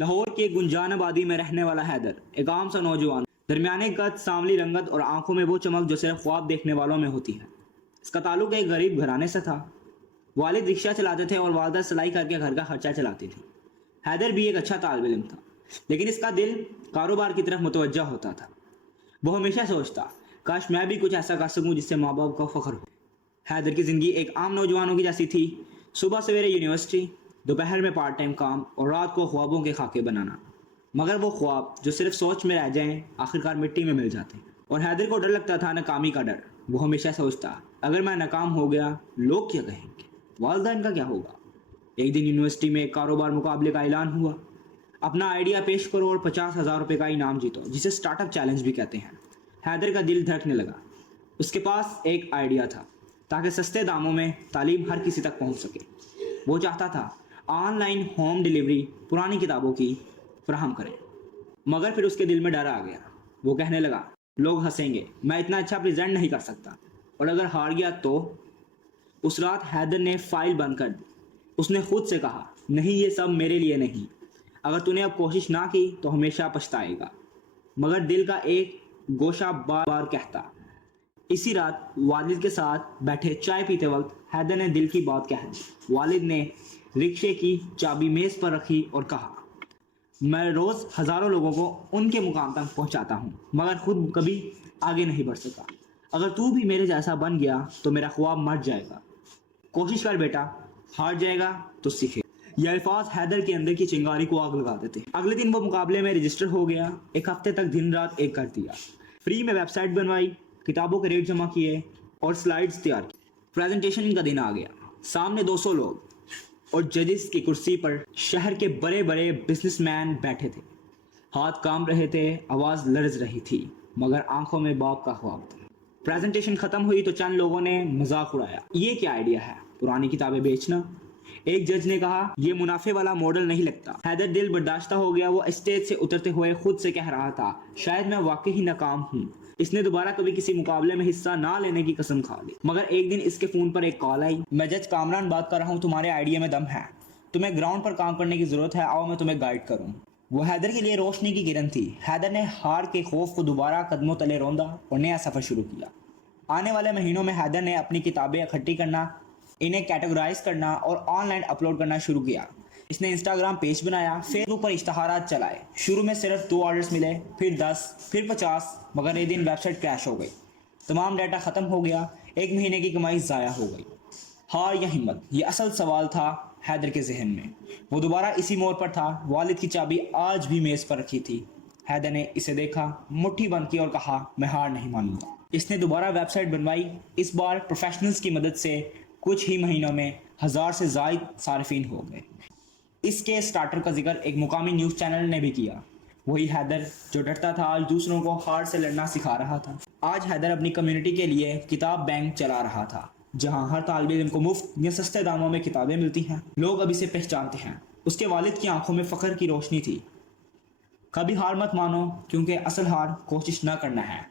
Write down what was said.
لاہور کے گنجان آبادی میں رہنے والا حیدر ایک عام سا نوجوان، درمیانے قد، سانولی رنگت اور آنکھوں میں وہ چمک جو صرف خواب دیکھنے والوں میں ہوتی ہے۔ اس کا تعلق ایک غریب گھرانے سے تھا۔ والد رکشہ چلاتے تھے اور والدہ سلائی کر کے گھر کا خرچہ چلاتی تھی۔ حیدر بھی ایک اچھا طالب علم تھا، لیکن اس کا دل کاروبار کی طرف متوجہ ہوتا تھا۔ وہ ہمیشہ سوچتا، کاش میں بھی کچھ ایسا کر سکوں جس سے ماں باپ کو فخر ہو۔ حیدر کی زندگی ایک عام نوجوانوں کی جیسی تھی۔ صبح سویرے یونیورسٹی، دوپہر میں پارٹ ٹائم کام اور رات کو خوابوں کے خاکے بنانا۔ مگر وہ خواب جو صرف سوچ میں رہ جائیں آخرکار مٹی میں مل جاتے ہیں۔ اور حیدر کو ڈر لگتا تھا، ناکامی کا ڈر۔ وہ ہمیشہ سوچتا، اگر میں ناکام ہو گیا لوگ کیا کہیں گے، والدین کا کیا ہوگا۔ ایک دن یونیورسٹی میں ایک کاروبار مقابلے کا اعلان ہوا۔ اپنا آئیڈیا پیش کرو اور 50,000 روپے کا انعام جیتو، جسے سٹارٹ اپ چیلنج بھی کہتے ہیں۔ حیدر کا دل دھڑکنے لگا۔ اس کے پاس ایک آئیڈیا تھا تاکہ سستے داموں میں تعلیم ہر کسی تک پہنچ سکے۔ وہ چاہتا تھا آن لائن ہوم ڈیلیوری پرانی کتابوں کی فراہم کریں۔ مگر پھر اس کے دل میں ڈر آ گیا۔ وہ کہنے لگا، لوگ ہنسیں گے، میں اتنا اچھا پریزنٹ نہیں کر سکتا، اور اگر ہار گیا تو۔ اس رات حیدر نے فائل بند کر دی۔ اس نے خود سے کہا، نہیں، یہ سب میرے لیے نہیں۔ اگر تو نے اب کوشش نہ کی تو ہمیشہ پچھتائے گا۔ مگر دل کا ایک گوشہ بار بار کہتا۔ اسی رات والد کے ساتھ بیٹھے چائے پیتے وقت حیدر نے دل کی بات کہہ دی۔ والد نے رکشے کی چابی میز پر رکھی اور کہا، میں روز ہزاروں لوگوں کو ان کے مقام تک پہنچاتا ہوں، مگر خود کبھی آگے نہیں بڑھ سکا۔ اگر تو بھی میرے جیسا بن گیا تو میرا خواب مر جائے گا۔ کوشش کر بیٹا، ہار جائے گا تو سیکھے۔ یہ الفاظ حیدر کے اندر کی چنگاری کو آگ لگا دیتے۔ اگلے دن وہ مقابلے میں رجسٹر ہو گیا۔ ایک ہفتے تک دن رات ایک کر دیا۔ فری میں ویب سائٹ بنوائی، کتابوں کے ریٹ جمع کیے اور سلائیڈز تیار کی۔ پریزنٹیشن کا دن آ گیا۔ سامنے 200 لوگ اور ججز کی کرسی پر شہر کے بڑے بڑے بزنس مین بیٹھے تھے۔ ہاتھ کام رہے تھے، آواز لرز رہی تھی، مگر آنکھوں میں باپ کا خواب تھا۔ پریزنٹیشن ختم ہوئی تو چند لوگوں نے مذاق اڑایا، یہ کیا آئیڈیا ہے، پرانی کتابیں بیچنا۔ ایک جج نے کہا، یہ منافع والا ماڈل نہیں لگتا۔ حیدر دل برداشتہ ہو گیا۔ وہ اسٹیج سے اترتے ہوئے خود سے کہہ رہا تھا، شاید میں واقعی ناکام ہوں۔ اس نے دوبارہ کبھی کسی مقابلے میں حصہ نہ لینے کی قسم کھا لی۔ مگر ایک دن اس کے فون پر ایک کال آئی، میں جج کامران بات کر رہا ہوں، تمہارے آئیڈیا میں دم ہے، تمہیں گراؤنڈ پر کام کرنے کی ضرورت ہے، آؤ میں تمہیں گائیڈ کروں۔ وہ حیدر کے لیے روشنی کی کرن تھی۔ حیدر نے ہار کے خوف کو دوبارہ قدموں تلے روندا اور نیا سفر شروع کیا۔ آنے والے مہینوں میں حیدر نے اپنی کتابیں اکٹھی کرنا، انہیں کیٹیگرائز کرنا اور آن لائن اپلوڈ کرنا شروع کیا۔ اس نے انسٹاگرام پیج بنایا، فیس بک پر اشتہارات چلائے۔ شروع میں صرف 2 آرڈرز ملے، پھر 10، پھر 50، مگر ایک دن ویب سائٹ کریش ہو گئی۔ تمام ڈیٹا ختم ہو گیا، 1 مہینے کی کمائی ضائع ہو گئی۔ ہار یا ہمت، یہ اصل سوال تھا حیدر کے ذہن میں۔ وہ دوبارہ اسی موڑ پر تھا۔ والد کی چابی آج بھی میز پر رکھی تھی۔ حیدر نے اسے دیکھا، مٹھی بند کی اور کہا، میں ہار نہیں مانوں گا۔ اس نے دوبارہ ویب سائٹ بنوائی، اس بار پروفیشنلز کی مدد سے۔ کچھ ہی مہینوں میں 1000 سے زائد صارفین ہو گئے۔ اس کے سٹارٹر کا ذکر ایک مقامی نیوز چینل نے بھی کیا۔ وہی حیدر جو ڈرتا تھا آج دوسروں کو ہار سے لڑنا سکھا رہا تھا۔ آج حیدر اپنی کمیونٹی کے لیے کتاب بینک چلا رہا تھا، جہاں ہر طالب علم کو مفت یا سستے داموں میں کتابیں ملتی ہیں۔ لوگ اب اسے پہچانتے ہیں۔ اس کے والد کی آنکھوں میں فخر کی روشنی تھی۔ کبھی ہار مت مانو، کیونکہ اصل ہار کوشش نہ کرنا ہے۔